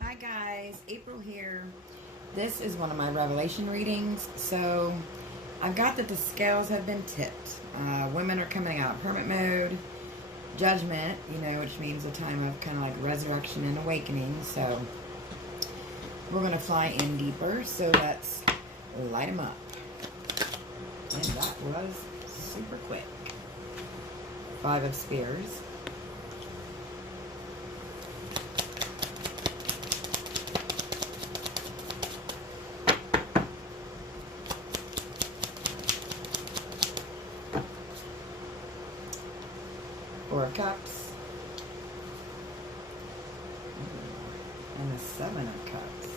Hi guys, April here. This is one of my revelation readings. So I've got that the scales have been tipped. Women are coming out of hermit mode, judgment, which means a time of kind of like resurrection and awakening. So we're going to fly in deeper. So let's light them up. And that was super quick. 5 of Spears. Four of Cups. And the 7 of Cups.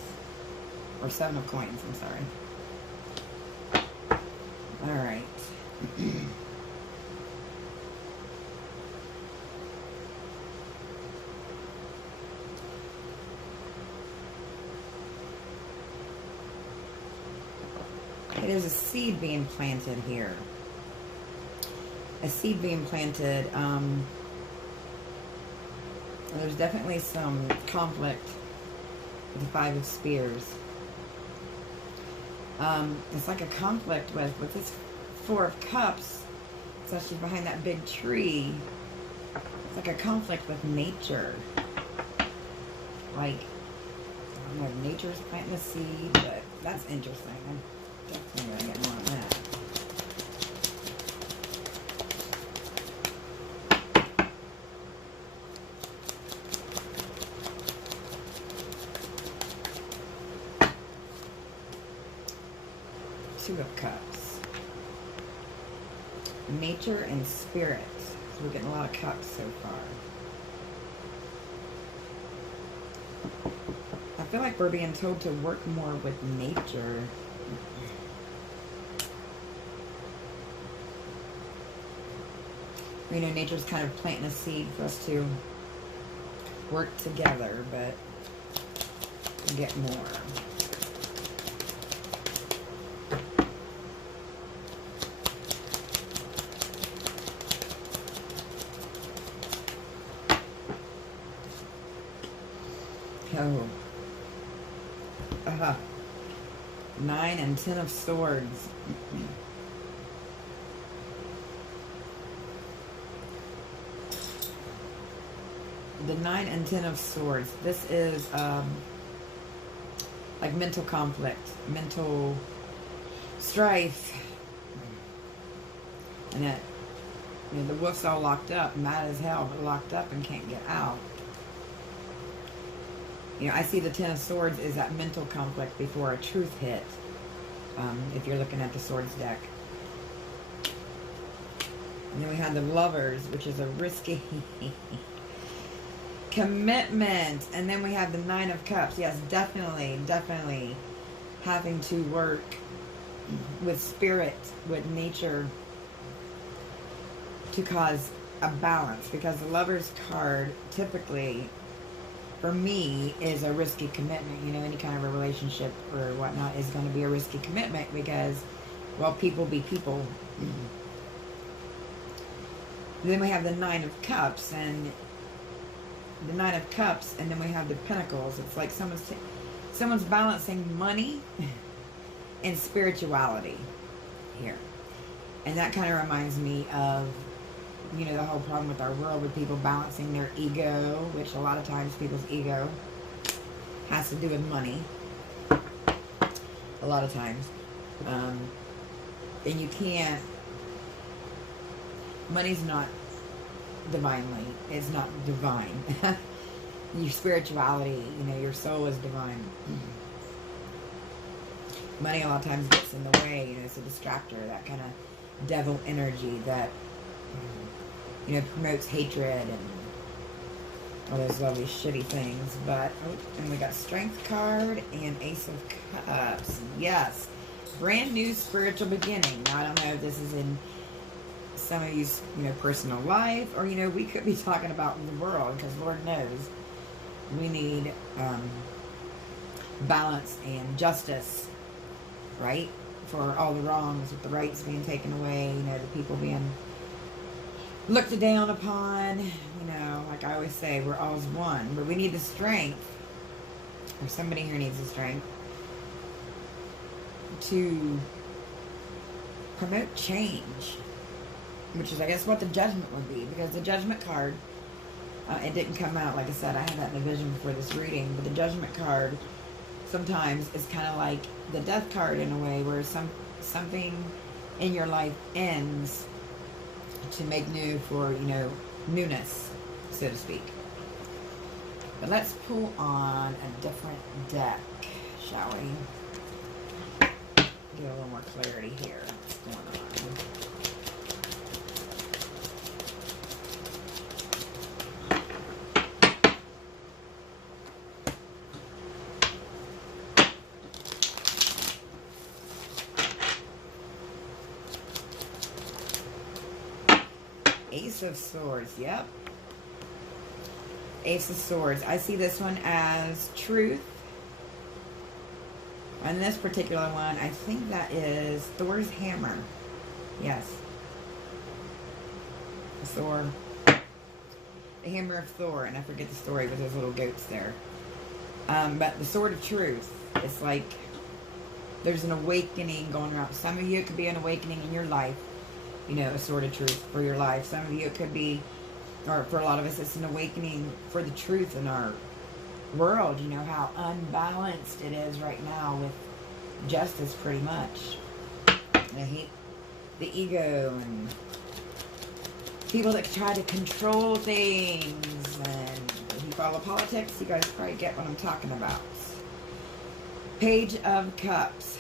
Or 7 of Coins, I'm sorry. Alright. There's a seed being planted here. A seed being planted. There's definitely some conflict with the 5 of Spears. It's like a conflict with this 4 of Cups. It's actually behind that big tree. It's like a conflict with nature. Like, I don't know if nature's planting a seed, but that's interesting. I'm definitely going to get more on that. Two of Cups. Nature and spirit. So we're getting a lot of cups so far. I feel like we're being told to work more with nature. Nature's kind of planting a seed for us to work together, but get more. Oh. 9 and 10 of Swords. The 9 and 10 of Swords. This is like mental conflict, mental strife, and that the wolf's all locked up, mad as hell, but locked up and can't get out. I see the 10 of Swords is that mental conflict before a truth hit, if you're looking at the Swords deck. And then we have the Lovers, which is a risky commitment. And then we have the 9 of Cups. Yes, definitely having to work with spirit, with nature, to cause a balance. Because the Lovers card typically, for me, is a risky commitment. Any kind of a relationship or whatnot is going to be a risky commitment because, well, people be people. Then we have the 9 of Cups, and the 9 of Cups, and then we have the Pentacles. It's like someone's balancing money and spirituality here. And that kind of reminds me of the whole problem with our world with people balancing their ego, which a lot of times people's ego has to do with money. A lot of times. And you can't, money's not divinely, it's not divine. Your spirituality, your soul is divine. Money a lot of times gets in the way, it's a distractor, that kind of devil energy that promotes hatred and all those lovely shitty things. But and we got Strength card and Ace of Cups. Yes, brand new spiritual beginning. Now I don't know if this is in some of you's personal life, or we could be talking about the world, because Lord knows we need balance and justice, right, for all the wrongs with the rights being taken away, you know, the people being looked down upon. You know, like I always say, we're all one, but we need the strength, or somebody here needs the strength, to promote change, which is, I guess, what the Judgment would be, because the Judgment card, it didn't come out, like I said, I had that in the vision before this reading, but the Judgment card sometimes is kind of like the Death card in a way, where something in your life ends to make new for, you know, newness, so to speak. But let's pull on a different deck, shall we? Get a little more clarity here. What's going on? Ace of Swords, yep. Ace of Swords. I see this one as truth. And this particular one, I think that is Thor's hammer. Yes. Thor. The hammer of Thor. And I forget the story with those little goats there. But the sword of truth. It's like there's an awakening going around. Some of you, it could be an awakening in your life. You know, a sword of truth for your life. Some of you, it could be, or for a lot of us, it's an awakening for the truth in our world. You know, how unbalanced it is right now with justice, pretty much. I hate the ego and people that try to control things. And if you follow politics, you guys probably get what I'm talking about. Page of Cups.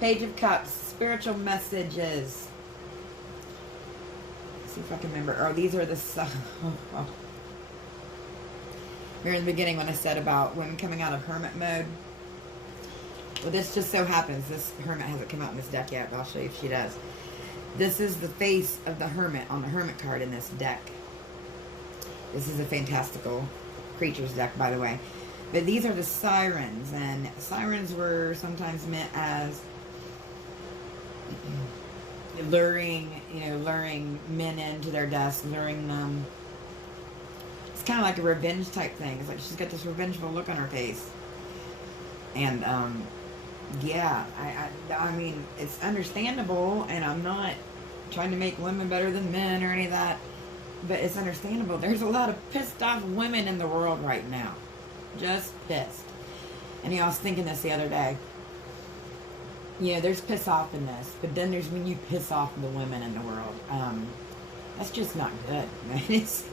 Page of Cups, spiritual messages. Let's see if I can remember. Oh, these are the... Here in the beginning when I said about women coming out of hermit mode. Well, this just so happens. This hermit hasn't come out in this deck yet, but I'll show you if she does. This is the face of the hermit on the hermit card in this deck. This is a fantastical creatures deck, by the way. But these are the sirens, and sirens were sometimes meant as luring men into their deaths, luring them. It's kind of like a revenge type thing. It's like she's got this revengeful look on her face. And, yeah, I mean, it's understandable, and I'm not trying to make women better than men or any of that, but it's understandable. There's a lot of pissed off women in the world right now. Just pissed. And I was thinking this the other day. You know, there's piss off in this, but then there's when you piss off the women in the world. That's just not good. It's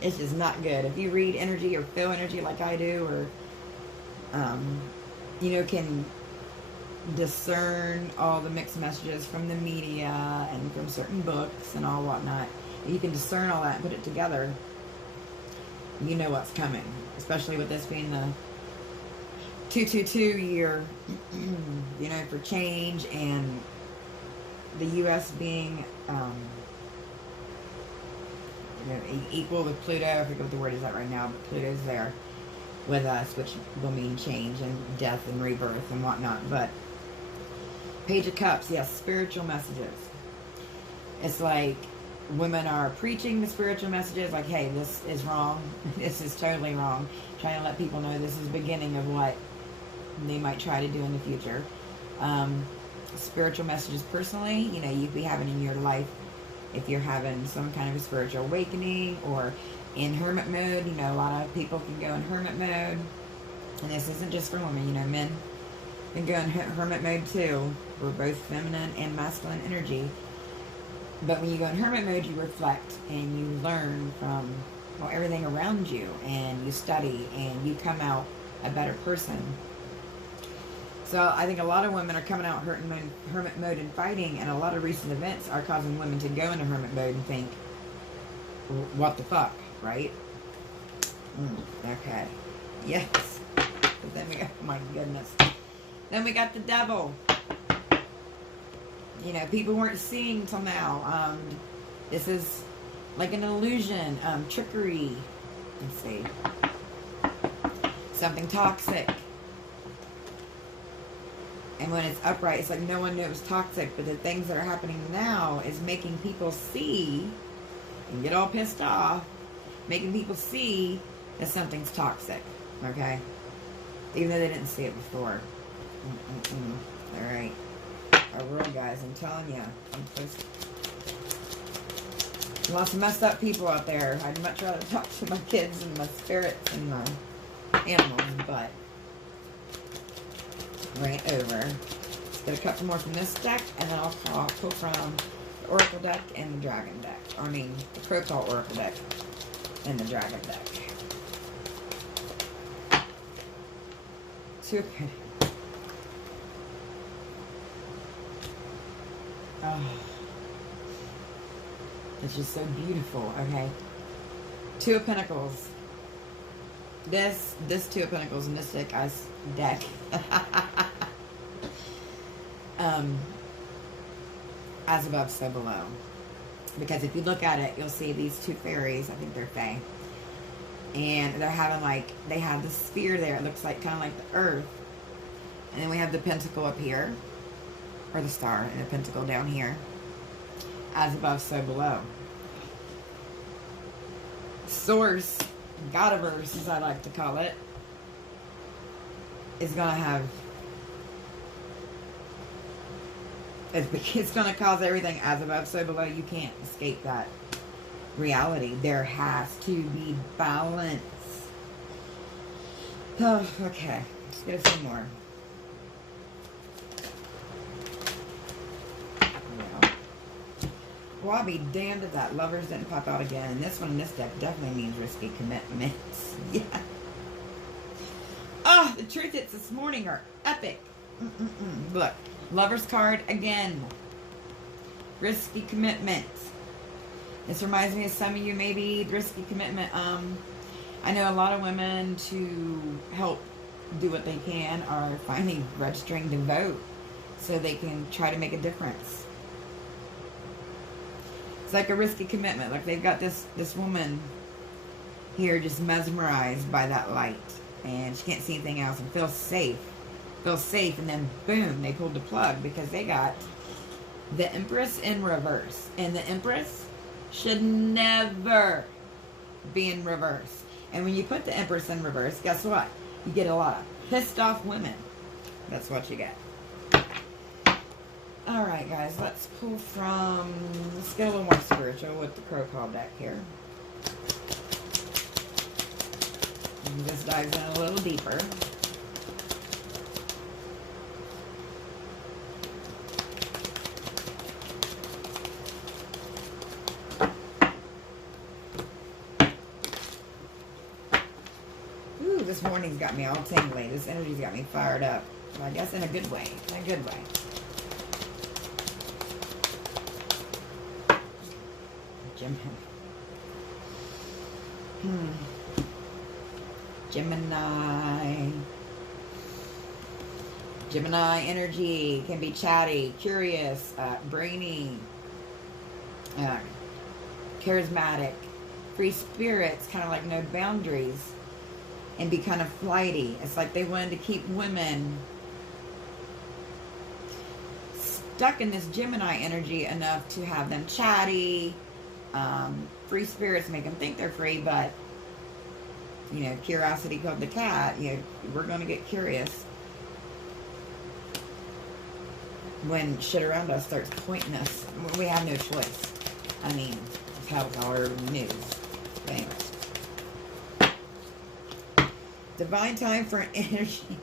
just not good. If you read energy or feel energy like I do, or you know, can discern all the mixed messages from the media and from certain books and all whatnot, you can discern all that and put it together. You know what's coming, especially with this being the 222 year, you know, for change, and the U.S. being, you know, equal with Pluto. I forget what the word is at right now, but Pluto's there with us, which will mean change and death and rebirth and whatnot. But Page of Cups, yes, spiritual messages. It's like women are preaching the spiritual messages, like, hey, this is wrong, this is totally wrong, trying to let people know this is the beginning of what they might try to do in the future. Spiritual messages personally, you know, you'd be having in your life, if you're having some kind of a spiritual awakening, or in hermit mode. You know, a lot of people can go in hermit mode, and this isn't just for women, you know, men can go in hermit mode too. We're both feminine and masculine energy. But when you go in hermit mode, you reflect and you learn from, well, everything around you, and you study, and you come out a better person. So I think a lot of women are coming out hermit mode and fighting, and a lot of recent events are causing women to go into hermit mode and think, what the fuck, right? Okay. Yes. But then we got, oh my goodness. Then we got the devil. You know, people weren't seeing until now. This is like an illusion, trickery. Let's see. something toxic. And when it's upright, it's like no one knew it was toxic, but the things that are happening now is making people see and get all pissed off, making people see that something's toxic, okay? Even though they didn't see it before. Alright. Our world, guys, I'm telling you. Lots of messed up people out there. I'd much rather talk to my kids and my spirits and my animals, but right over. Let's get a couple more from this deck, and then I'll pull from the Oracle deck and the Dragon deck. I mean, the Protocol Oracle deck and the Dragon deck. Two of Pentacles. Oh, it's just so beautiful. Okay, Two of Pentacles. This Two of Pentacles in this deck, as above, so below. Because if you look at it, you'll see these two fairies. I think they're fae, and they're having like they have the sphere there. It looks like kind of like the Earth, and then we have the pentacle up here, or the star, and the pentacle down here. As above, so below. Source, Godiverse, as I like to call it, is going to have... It's going to cause everything as above, so below. You can't escape that reality. There has to be balance. Oh, okay. Let's get a few more. Well, I'll be damned if that Lovers didn't pop out again. And this one in this deck definitely means risky commitments. Yeah. Oh, the truth hits this morning are epic. Look, Lovers card again. Risky commitment. This reminds me of some of you maybe risky commitment. I know a lot of women, to help do what they can, are finally registering to vote so they can try to make a difference. It's like a risky commitment. Like they've got this woman here just mesmerized by that light, and she can't see anything else and feels safe, and then boom, they pulled the plug because they got the Empress in reverse, and the Empress should never be in reverse. And when you put the Empress in reverse, guess what? You get a lot of pissed off women. That's what you get. Alright, guys, let's pull from... Let's get a little more spiritual with the Protocol deck here. And this dives in a little deeper. Ooh, this morning's got me all tingly. This energy's got me fired up. Well, I guess in a good way. In a good way. Gemini energy can be chatty, curious, brainy, charismatic, free spirits, kind of like no boundaries, and be kind of flighty. It's like they wanted to keep women stuck in this Gemini energy enough to have them chatty. Free spirits make them think they're free, but you know, curiosity killed the cat. You know, we're going to get curious when shit around us starts pointing us. We have no choice. I mean, that's how it's all over the news. But anyways, divine time for an energy.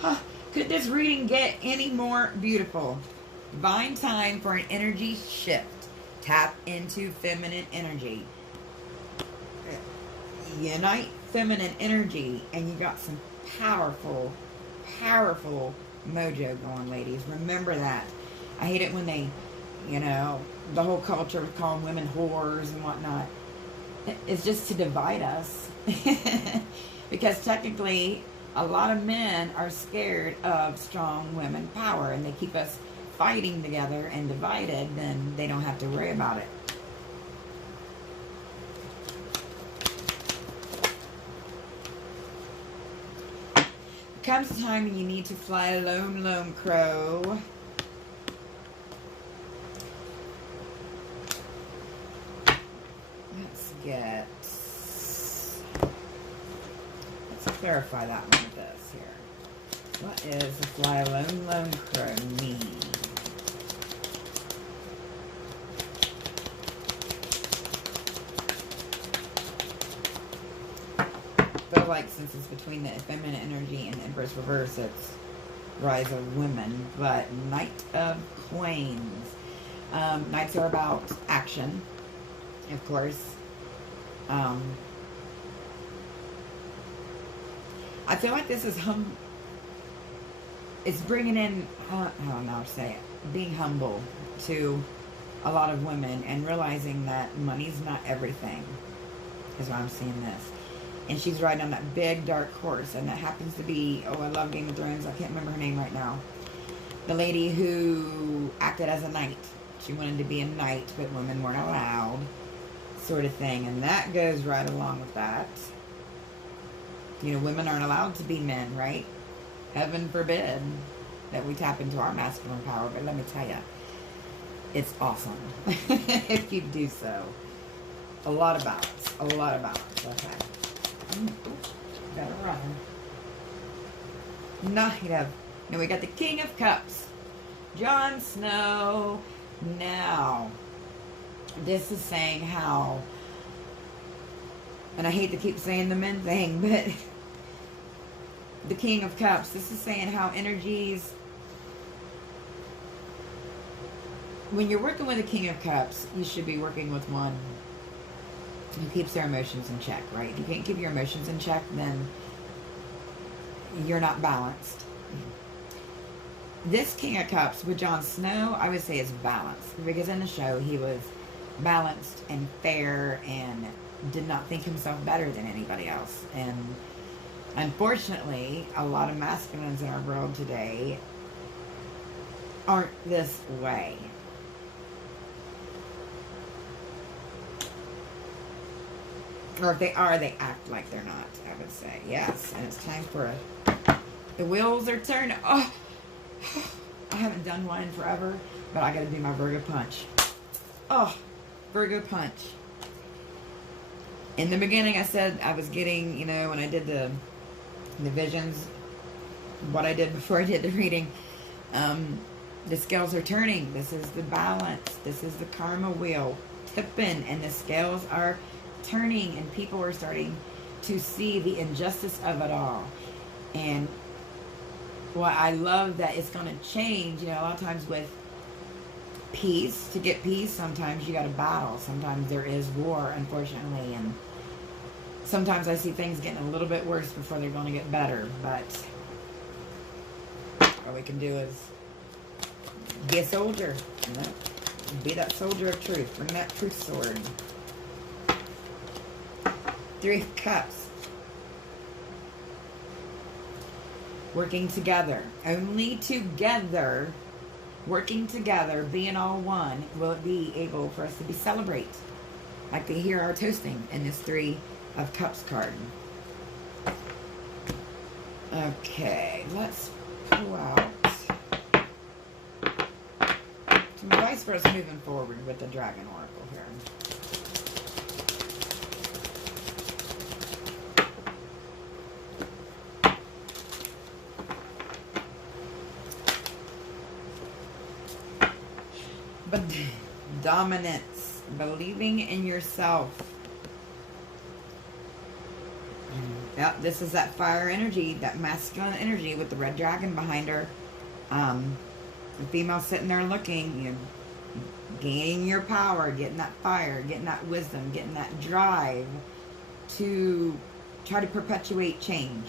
Huh, could this reading get any more beautiful? Divine time for an energy shift. Tap into feminine energy. Unite feminine energy, and you got some powerful, powerful mojo going, ladies. Remember that. I hate it when they, you know, the whole culture of calling women whores and whatnot. It's just to divide us. Because technically, a lot of men are scared of strong women power, and they keep us fighting together and divided, then they don't have to worry about it. Comes a time when you need to fly alone, lone crow. Let's clarify that one with this here. What is the fly alone, lone crow mean? I feel like since it's between the feminine energy and the Empress reverse, it's rise of women, but Knight of Coins. Knights are about action, of course. I feel like this is it's bringing in, I don't know how to say it, being humble to a lot of women and realizing that money's not everything, is why I'm seeing this. And she's riding on that big dark horse, and that happens to be, oh, I love Game of Thrones, I can't remember her name right now. The lady who acted as a knight. She wanted to be a knight, but women weren't allowed, sort of thing. And that goes right along with that. You know, women aren't allowed to be men, right? Heaven forbid that we tap into our masculine power, but let me tell you, it's awesome if you do so. A lot of balance. A lot of balance. Okay. Gotta run. Knight of... Now we got the King of Cups. Jon Snow. Now, this is saying how... And I hate to keep saying the men thing, but... The King of Cups. This is saying how energies... When you're working with a King of Cups, you should be working with one who keeps their emotions in check, right? If you can't keep your emotions in check, then you're not balanced. This King of Cups with Jon Snow, I would say is balanced. Because in the show, he was balanced and fair and did not think himself better than anybody else. And unfortunately, a lot of masculines in our world today aren't this way. Or if they are, they act like they're not, I would say. Yes, and it's time for the wheels are turning. Oh, I haven't done one in forever, but I got to do my Virgo punch. Oh, Virgo punch. In the beginning, I said I was getting, you know, when I did the visions, what I did before I did the reading, the scales are turning. This is the balance. This is the karma wheel tipping, and the scales are turning, and people are starting to see the injustice of it all. And what I love that it's going to change. You know, a lot of times with peace, to get peace, sometimes you got to battle. Sometimes there is war, unfortunately, and sometimes I see things getting a little bit worse before they're going to get better. But all we can do is be a soldier, you know, be that soldier of truth, bring that truth sword. 3 Cups. Working together. Only together, working together, being all one, will it be able for us to be celebrate. Like they hear our toasting in this 3 of Cups card. Okay, let's pull out some advice for us moving forward with the Dragon Oracle here. But dominance, believing in yourself. Yep, this is that fire energy, that masculine energy with the red dragon behind her. The female sitting there looking, you know, gaining your power, getting that fire, getting that wisdom, getting that drive to try to perpetuate change.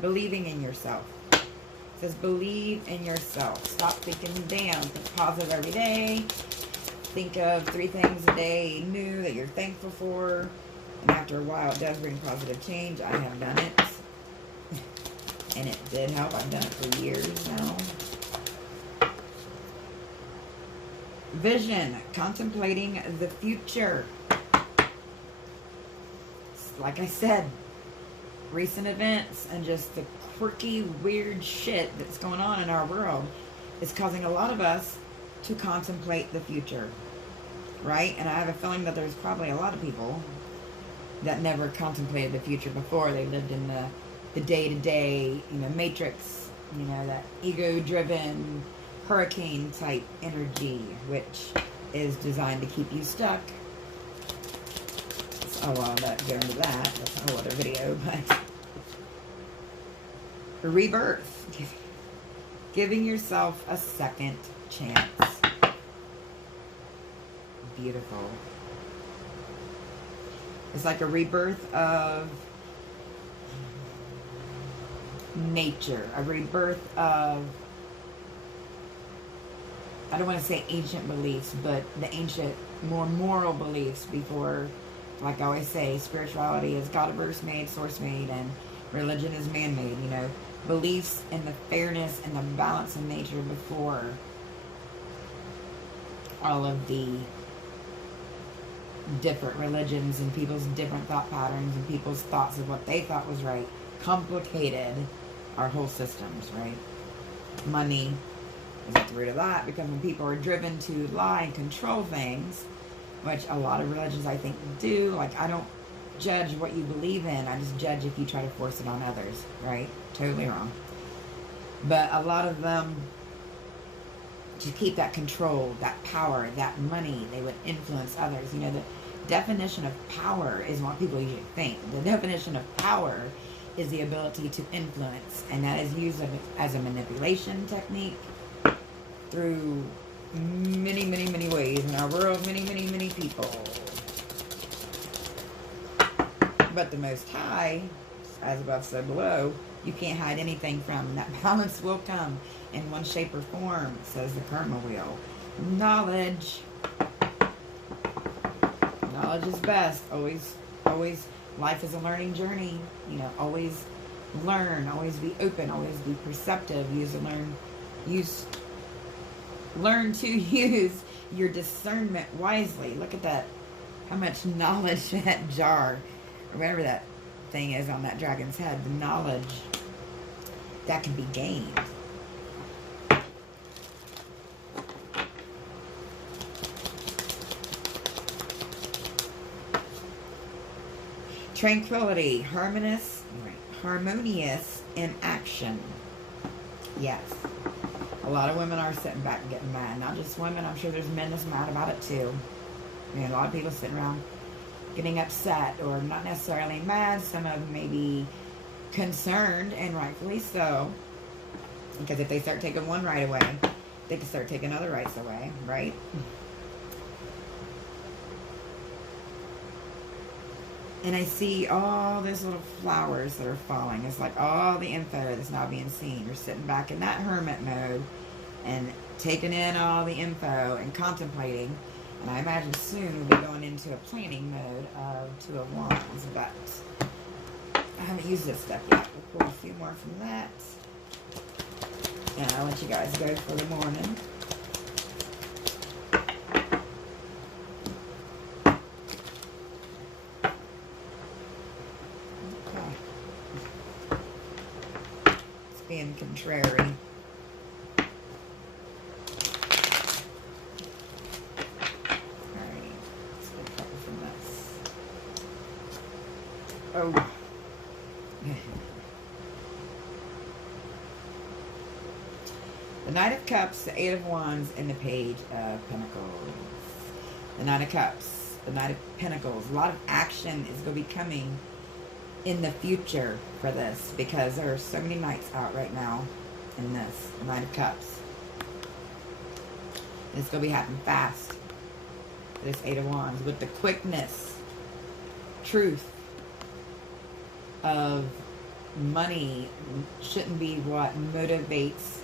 Believing in yourself. It says believe in yourself. Stop thinking down. Think positive every day. Think of 3 things a day new that you're thankful for. And after a while, it does bring positive change. I have done it. And it did help. I've done it for years now. Vision. Contemplating the future. Like I said, recent events and just the quirky, weird shit that's going on in our world is causing a lot of us to contemplate the future, right? And I have a feeling that there's probably a lot of people that never contemplated the future before. They lived in the day-to-day, matrix, that ego-driven hurricane-type energy, which is designed to keep you stuck. Oh, well, I'll not go into that. That's a whole other video, but rebirth. Giving yourself a second chance. Beautiful. It's like a rebirth of nature. A rebirth of, I don't want to say ancient beliefs, but the ancient, more moral beliefs before, like I always say, spirituality is God-verse made, source made, and religion is man-made, Beliefs in the fairness and the balance of nature before all of the different religions and people's different thought patterns and people's thoughts of what they thought was right complicated our whole systems, right? Money is at the root of that, because when people are driven to lie and control things, which a lot of religions I think do, like I don't judge what you believe in, I just judge if you try to force it on others, right? Totally wrong. But a lot of them, to keep that control, that power, that money, they would influence others. The definition of power is what people usually think. The definition of power is the ability to influence, and that is used as a manipulation technique through many, many, many ways in our world, many, many, many people. But the Most High, as above so below, you can't hide anything from. That balance will come in one shape or form, says the karma wheel. Knowledge. Knowledge is best. Always, life is a learning journey. Always learn, always be open, always be perceptive. Learn to use your discernment wisely. Look at that, how much knowledge that jar, or whatever that thing is on that dragon's head, the knowledge that can be gained. Tranquility, harmonious in action. Yes. A lot of women are sitting back and getting mad. Not just women, I'm sure there's men that's mad about it too. A lot of people sitting around getting upset, or not necessarily mad. Some of them may be concerned, and rightfully so. Because if they start taking one right away, they can start taking other rights away, right? And I see all these little flowers that are falling. It's like all the info that's now being seen. You're sitting back in that hermit mode and taking in all the info and contemplating. And I imagine soon we'll be going into a planning mode of Two of Wands. But I haven't used this stuff yet. We'll pull a few more from that. And I'll let you guys go for the morning. Being contrary. Alright, let's get a couple from this. Oh. The Knight of Cups, the Eight of Wands, and the Page of Pentacles. The Knight of Cups, the Knight of Pentacles. A lot of action is going to be coming in the future for this, because there are so many knights out right now in this Knight of Cups. It's going to be happening fast. This Eight of Wands, with the quickness, truth of money shouldn't be what motivates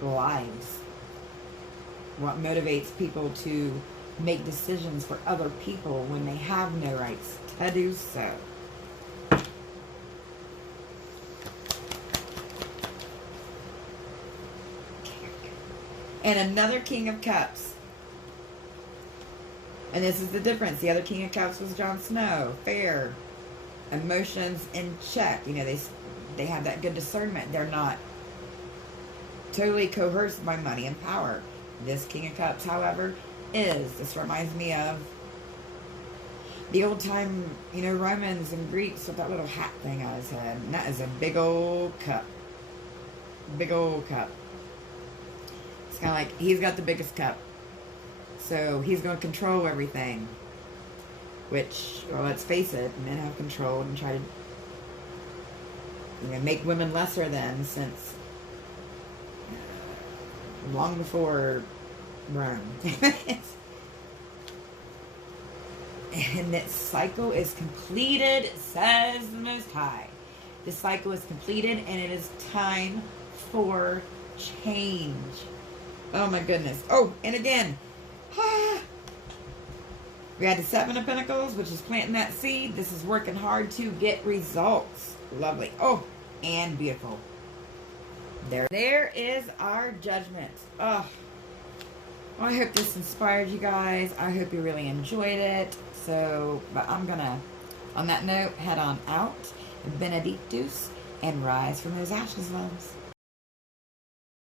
lives. What motivates people to make decisions for other people when they have no rights to do so. And another King of Cups. And this is the difference. The other King of Cups was Jon Snow. Fair. emotions in check. You know, they have that good discernment. They're not totally coerced by money and power. This King of Cups, however, is. This reminds me of the old time, you know, Romans and Greeks with that little hat thing on his head. And that is a big old cup. Big old cup. It's kind of like he's got the biggest cup. So he's going to control everything. Which, well, let's face it, men have controlled and try to, you know, make women lesser than since long before Rome. And that cycle is completed, says the Most High. This cycle is completed and it is time for change. Oh my goodness. Oh, and again, we had the Seven of Pentacles, which is planting that seed. This is working hard to get results. Lovely. Oh, and beautiful. There is our judgment. Oh, well, I hope this inspired you guys. I hope you really enjoyed it. So, but I'm going to, on that note, head on out. Benedictus, and rise from those ashes, loves.